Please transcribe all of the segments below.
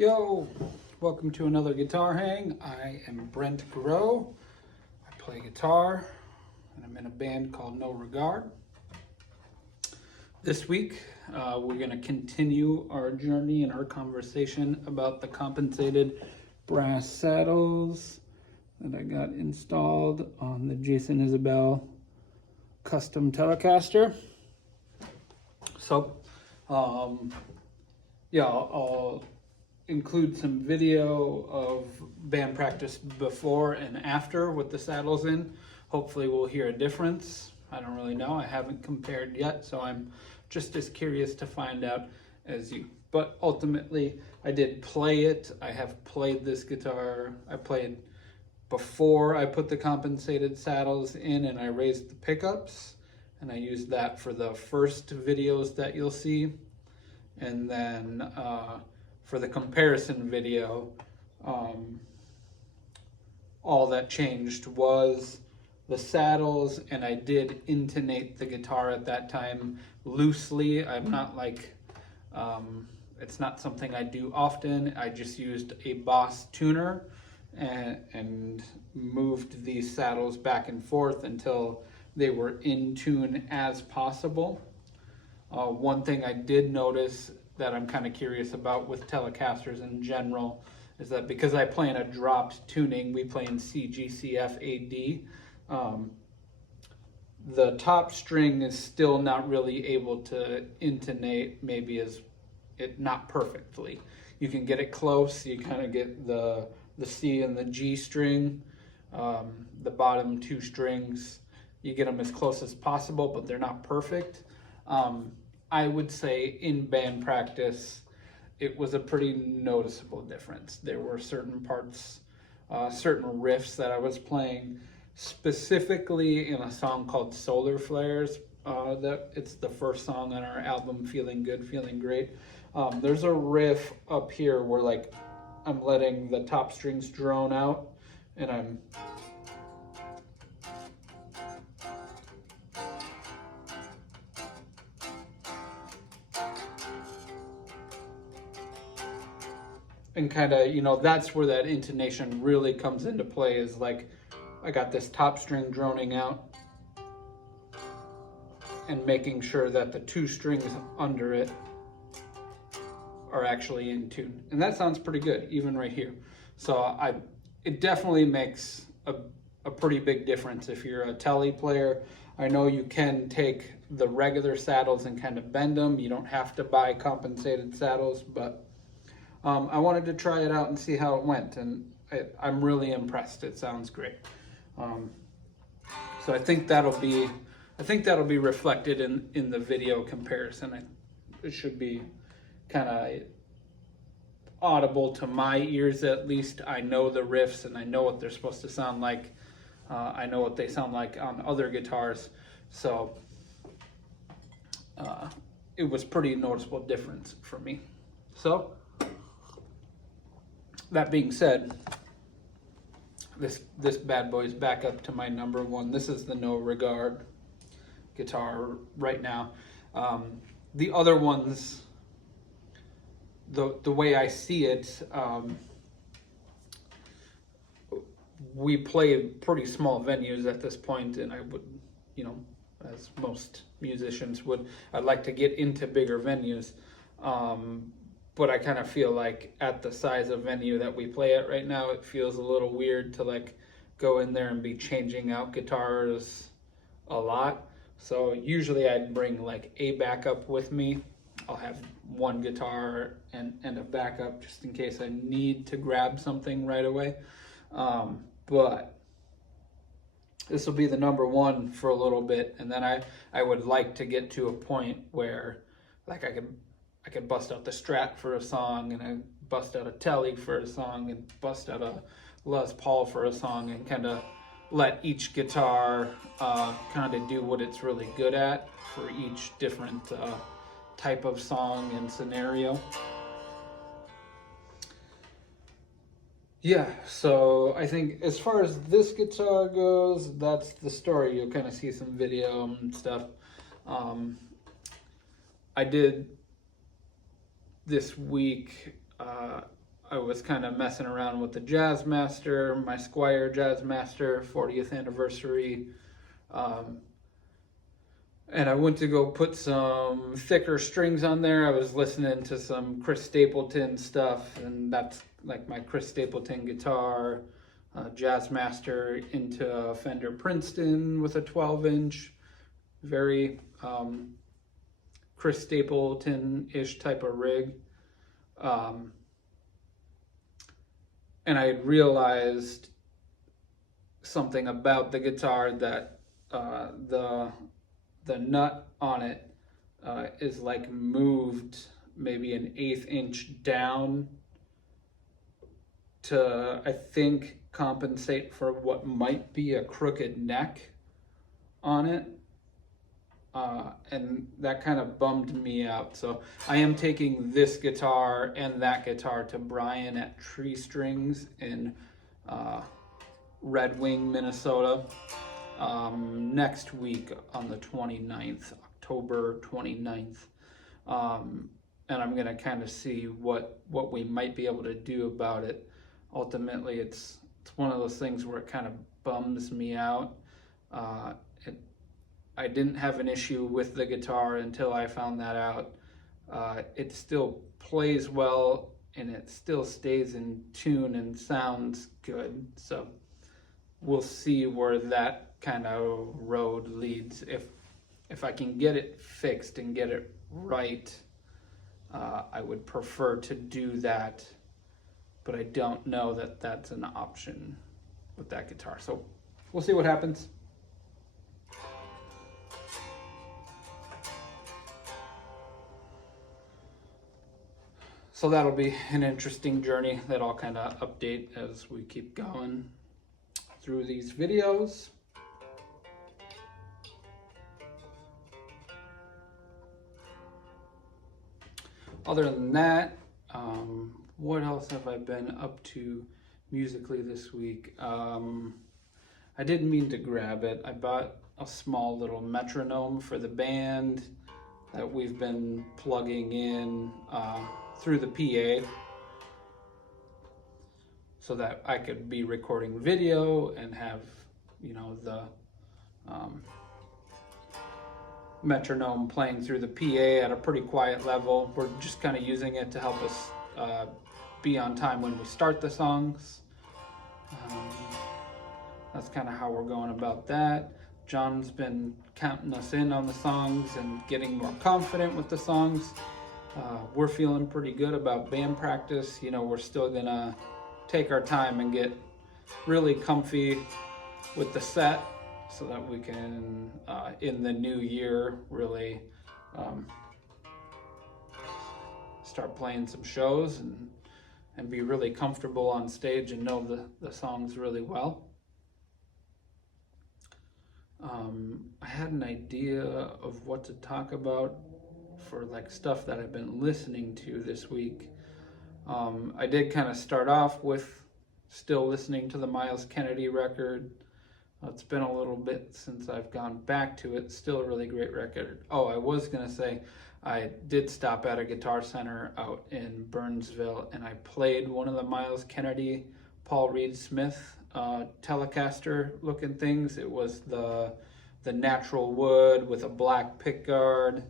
Yo, welcome to another guitar hang. I am Brent Grow. I play guitar and I'm in a band called No Regard. This week, we're going to continue our journey and our conversation about the compensated brass saddles that I got installed on the Jason Isbell custom Telecaster. So, I'll include some video of band practice before and after with the saddles in. Hopefully we'll hear a difference. I don't really know. I haven't compared yet, so I'm just as curious to find out as you. But ultimately, I did play it. I have played this guitar. I played before I put the compensated saddles in and I raised the pickups. And I used that for the first videos that you'll see. And then for the comparison video, all that changed was the saddles, and I did intonate the guitar at that time loosely. I'm not like, it's not something I do often. I just used a Boss tuner and moved these saddles back and forth until they were in tune as possible. One thing I did notice that I'm kind of curious about with Telecasters in general is that because I play in a dropped tuning, we play in CGCF AD, the top string is still not really able to intonate, maybe as it not perfectly. You can get it close, you kind of get the C and the G string, the bottom two strings, you get them as close as possible, but they're not perfect. I would say in band practice, it was a pretty noticeable difference. There were certain parts, certain riffs that I was playing, specifically in a song called Solar Flares. That it's the first song on our album, Feeling Good, Feeling Great. There's a riff up here where like I'm letting the top strings drone out, and I'm and kind of, you know, that's where that intonation really comes into play, is like I got this top string droning out and making sure that the two strings under it are actually in tune. And that sounds pretty good, even right here. So it definitely makes a pretty big difference if you're a Tele player. I know you can take the regular saddles and kind of bend them. You don't have to buy compensated saddles, but I wanted to try it out and see how it went, and I'm really impressed. It sounds great. So I think that'll be reflected in the video comparison. It should be kind of audible to my ears, at least. I know the riffs and I know what they're supposed to sound like. I know what they sound like on other guitars, so it was pretty noticeable difference for me. So that being said, this bad boy is back up to my number one. This is the No Regard guitar right now. The other ones, the way I see it, we play pretty small venues at this point, and I would, you know, as most musicians would, I'd like to get into bigger venues. But I kind of feel like at the size of venue that we play at right now, it feels a little weird to like go in there and be changing out guitars a lot. So usually I'd bring like a backup with me. I'll have one guitar and a backup just in case I need to grab something right away. But this will be the number one for a little bit, and then I would like to get to a point where like I could bust out the Strat for a song, and I bust out a Tele for a song, and bust out a Les Paul for a song, and kind of let each guitar kind of do what it's really good at for each different type of song and scenario. Yeah, so I think as far as this guitar goes, that's the story. You'll kind of see some video and stuff. I did this week I was kind of messing around with the Jazzmaster, my Squier Jazzmaster 40th anniversary. And I went to go put some thicker strings on there. I was listening to some Chris Stapleton stuff, and that's like my Chris Stapleton guitar, Jazzmaster into a Fender Princeton with a 12-inch, very Chris Stapleton-ish type of rig. And I had realized something about the guitar, that the nut on it is like moved maybe an 1/8 inch down to, I think, compensate for what might be a crooked neck on it. And that kind of bummed me out. So I am taking this guitar and that guitar to Brian at Tree Strings in Red Wing, Minnesota, next week on the 29th, October 29th. And I'm gonna kind of see what we might be able to do about it. Ultimately, it's one of those things where it kind of bums me out. I didn't have an issue with the guitar until I found that out. It still plays well, and it still stays in tune and sounds good. So we'll see where that kind of road leads. If I can get it fixed and get it right, I would prefer to do that, but I don't know that that's an option with that guitar. So we'll see what happens. So that'll be an interesting journey that I'll kind of update as we keep going through these videos. Other than that, what else have I been up to musically this week? I didn't mean to grab it. I bought a small little metronome for the band that we've been plugging in through the PA, so that I could be recording video and have, you know, the metronome playing through the PA at a pretty quiet level. We're just kind of using it to help us be on time when we start the songs. That's kind of how we're going about that. John's been counting us in on the songs and getting more confident with the songs. We're feeling pretty good about band practice. You know, we're still gonna take our time and get really comfy with the set so that we can, in the new year, really start playing some shows and be really comfortable on stage and know the songs really well. I had an idea of what to talk about for like stuff that I've been listening to this week. I did kind of start off with still listening to the Myles Kennedy record. It's been a little bit since I've gone back to it. Still a really great record. Oh, I was gonna say, I did stop at a Guitar Center out in Burnsville, and I played one of the Myles Kennedy Paul Reed Smith Telecaster looking things. It was the natural wood with a black pickguard,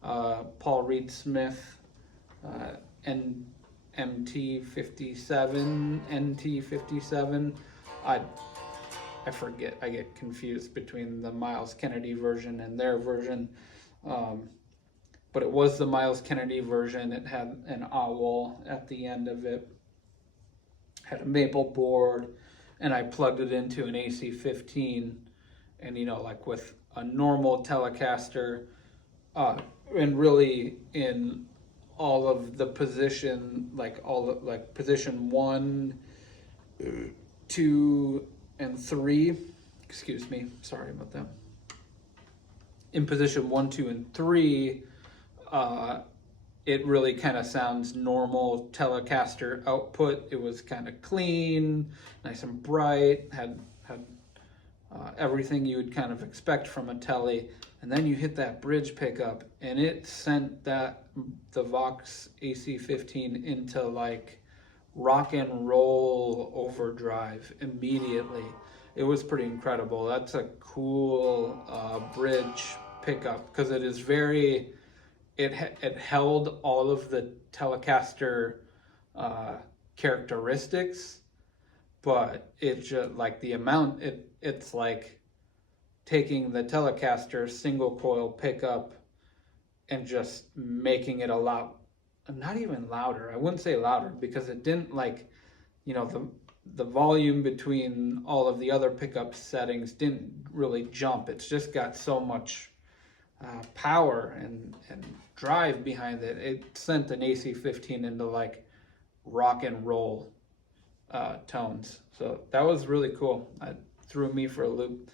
Paul Reed Smith NT57. I forget. I get confused between the Myles Kennedy version and their version. But it was the Myles Kennedy version. It had an owl at the end of it. Had a maple board, and I plugged it into an AC-15. And, you know, like with a normal Telecaster, and really in all of the position, position 1, 2, and 3, excuse me, sorry about that. In position 1, 2, and 3, it really kind of sounds normal Telecaster output. It was kind of clean, nice and bright, had everything you would kind of expect from a Tele. And then you hit that bridge pickup, and it sent the Vox AC-15 into like rock and roll overdrive immediately. It was pretty incredible. That's a cool bridge pickup because it is very, it held all of the Telecaster characteristics, but it's just like the amount, it's like taking the Telecaster single coil pickup and just making it a lot, not even louder. I wouldn't say louder because it didn't like, you know, the volume between all of the other pickup settings didn't really jump. It's just got so much power and drive behind it. It sent an AC-15 into like rock and roll tones. So that was really cool. It threw me for a loop.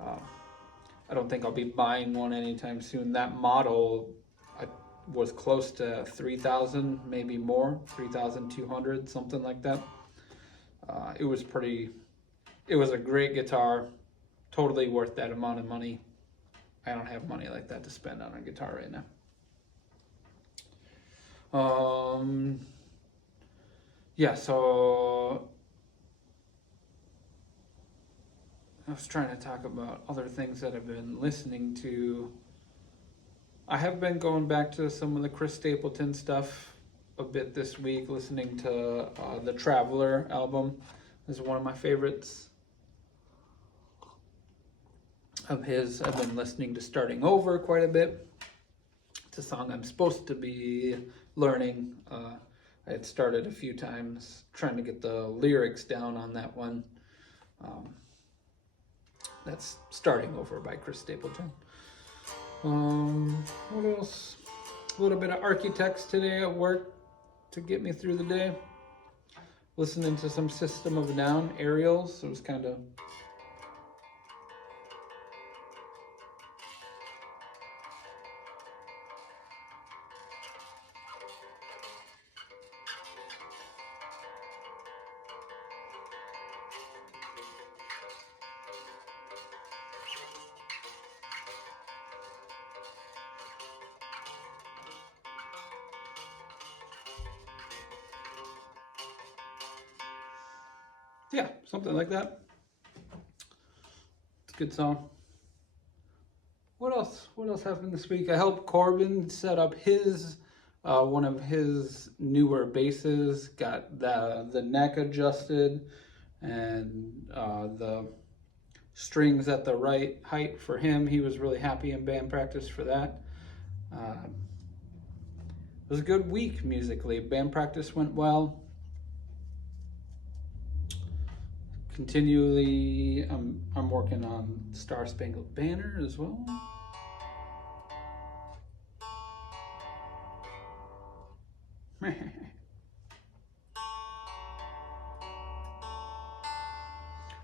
I don't think I'll be buying one anytime soon. That model was close to 3,000, maybe more, 3,200, something like that. It was a great guitar, totally worth that amount of money. I don't have money like that to spend on a guitar right now. Yeah, so I was trying to talk about other things that I've been listening to. I have been going back to some of the Chris Stapleton stuff a bit this week, listening to the Traveler album. Is one of my favorites of his. I've been listening to Starting Over quite a bit. It's a song I'm supposed to be learning. I had started a few times trying to get the lyrics down on that one. That's Starting Over by Chris Stapleton. What else? A little bit of Architects today at work to get me through the day. Listening to some System of a Down aerials. It was kind of yeah, something like that. It's a good song. What else? What else happened this week? I helped Corbin set up his one of his newer basses. Got the neck adjusted and the strings at the right height for him. He was really happy in band practice for that. It was a good week musically. Band practice went well. Continually, I'm working on Star Spangled Banner as well.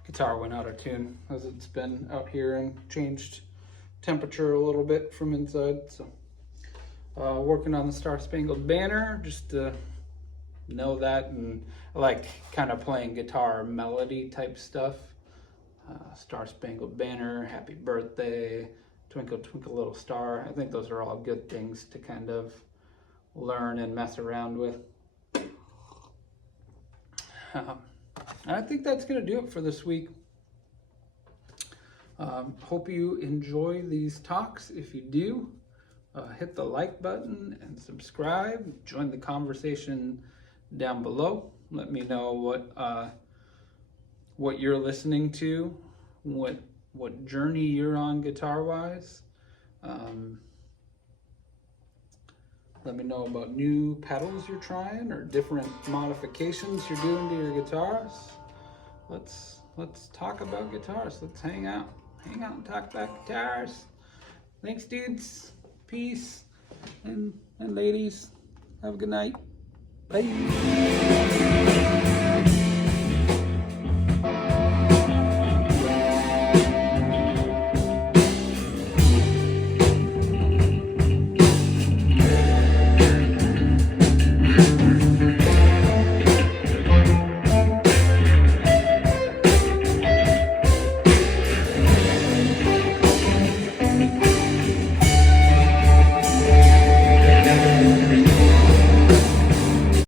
Guitar went out of tune as it's been out here and changed temperature a little bit from inside. So working on the Star Spangled Banner, just to know that, and like kind of playing guitar melody type stuff. Star Spangled Banner, Happy Birthday, Twinkle Twinkle Little Star. I think those are all good things to kind of learn and mess around with. I think that's going to do it for this week. Hope you enjoy these talks. If you do, hit the like button and subscribe. Join the conversation down below. Let me know what you're listening to, what journey you're on guitar-wise. Let me know about new pedals you're trying or different modifications you're doing to your guitars. Let's talk about guitars. Let's hang out and talk about guitars. Thanks, dudes. Peace, and ladies. Have a good night. Bye.